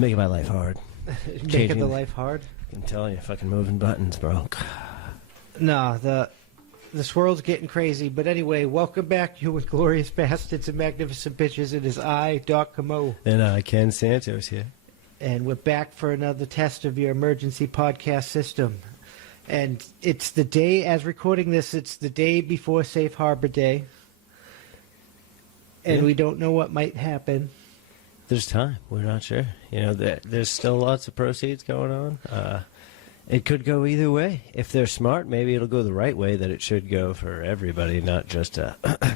Making my life hard. Making the life hard? I'm telling you, fucking moving buttons, bro. No, this world's getting crazy. But anyway, welcome back, you Inglorious Bastards and Magnificent Bitches. It is I, Doc Camo. And Ken Santos here. And we're back for another test of your emergency podcast system. And it's the day, as recording this, it's the day before Safe Harbor Day. And we don't know what might happen. There's time. We're not sure. You know, there's still lots of proceeds going on. It could go either way. If they're smart, maybe it'll go the right way that it should go for everybody, not just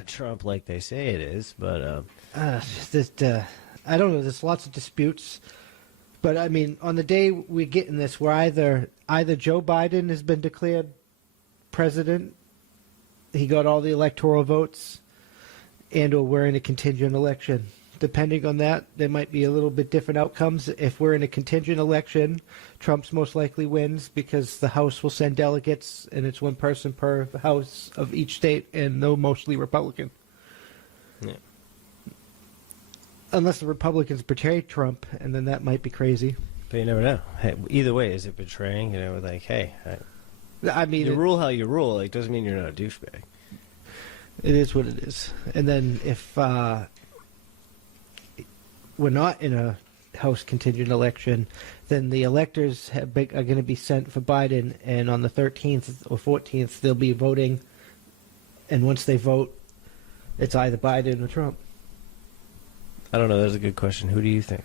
Trump like they say it is. But I don't know. There's lots of disputes. But, I mean, on the day we get in this, we're either Joe Biden has been declared president, he got all the electoral votes, and or we're in a contingent election. Depending on that, there might be a little bit different outcomes. If we're in a contingent election, Trump's most likely wins because the House will send delegates, and it's one person per House of each state, and they're mostly Republican. yeah. Unless the Republicans betray Trump, and then that might be crazy. But you never know. Hey, either way, is it betraying? You know, like, hey, I mean, you rule how you rule. Like, doesn't mean you're not a douchebag. It is what it is. And then if we're not in a House contingent election, then the electors are going to be sent for Biden, and on the 13th or 14th, they'll be voting. And once they vote, it's either Biden or Trump. I don't know. That's a good question. Who do you think?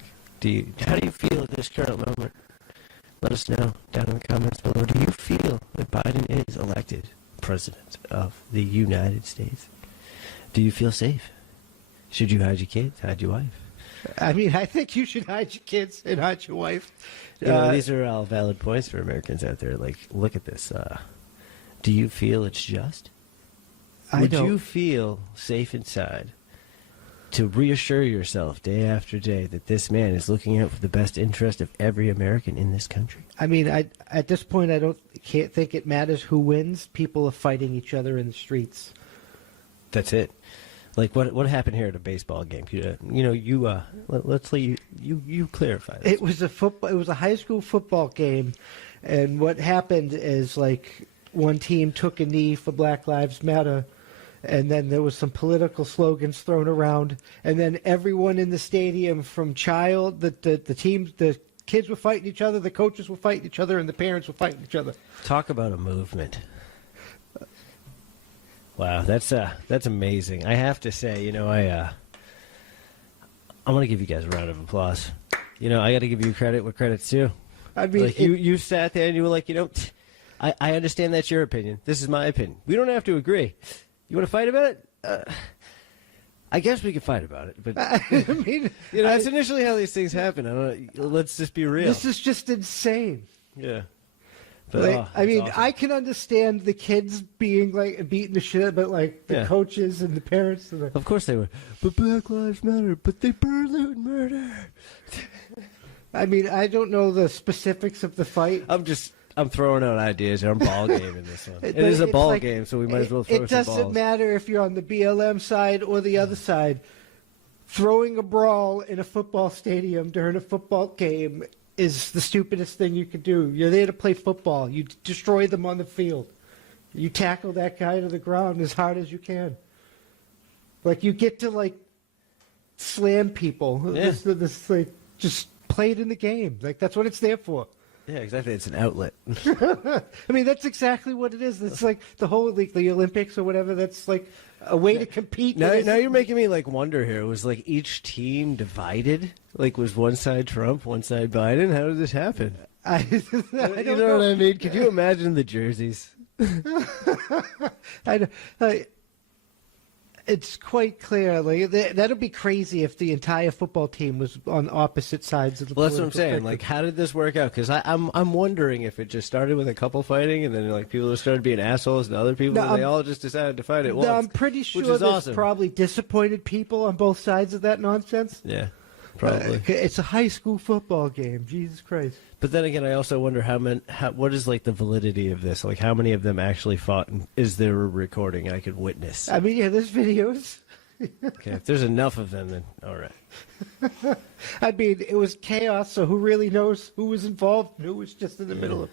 How do you feel at this current moment? Let us know down in the comments below. Do you feel that Biden is elected president of the United States? Do you feel safe? Should you hide your kids? Hide your wife? I mean, I think you should hide your kids and hide your wife. You know, these are all valid points for Americans out there. Like, look at this. Do you feel it's just? Would you feel safe inside to reassure yourself day after day that this man is looking out for the best interest of every American in this country? I mean, at this point, can't think it matters who wins. People are fighting each other in the streets. That's it. Like what happened here at a baseball game? Let's let you clarify this. It was a high school football game, and what happened is like one team took a knee for Black Lives Matter. And then there was some political slogans thrown around, and then everyone in the stadium, from the kids were fighting each other, the coaches were fighting each other, and the parents were fighting each other. Talk about a movement! Wow, that's amazing. I have to say, you know, I'm going to give you guys a round of applause. You know, I got to give you credit where credit's due. I mean, like you sat there and you were like, you know, I understand that's your opinion. This is my opinion. We don't have to agree. You want to fight about it? I guess we can fight about it, but I mean, you know, that's initially how these things happen. Let's just be real. This is just insane. Yeah. But, I mean, awesome. I can understand the kids being like beating the shit, but like the coaches and the parents. And of course they were. But Black Lives Matter. But they burn, loot, and murder. I mean, I don't know the specifics of the fight. I'm throwing out ideas. I'm ball gaming this one. It is a ball game, so we might as well throw some balls. It doesn't matter if you're on the BLM side or the other side. Throwing a brawl in a football stadium during a football game is the stupidest thing you could do. You're there to play football. You destroy them on the field. You tackle that guy to the ground as hard as you can. Like, you get to, like, slam people. Yeah. This like, just play it in the game. Like, that's what it's there for. Yeah, exactly. It's an outlet. I mean, that's exactly what it is. It's like the whole the Olympics or whatever. That's like a way to compete. Now you're making me like wonder here. Was like each team divided? Like was one side Trump, one side Biden? How did this happen? I don't know what I mean? Could you imagine the jerseys? It's quite clear. Like that'll be crazy if the entire football team was on opposite sides of the. Well, that's what I'm saying. Like, how did this work out? Because I'm wondering if it just started with a couple fighting, and then like people just started being assholes, and other people, and they all just decided to fight at once. No, I'm pretty sure there's probably disappointed people on both sides of that nonsense. Yeah, probably. It's a high school football game. Jesus Christ. But then again, I also wonder what is like the validity of this? Like, how many of them actually fought? And is there a recording I could witness? I mean, yeah, there's videos. Okay, if there's enough of them, then all right. I mean, it was chaos, so who really knows who was involved and who was just in the middle of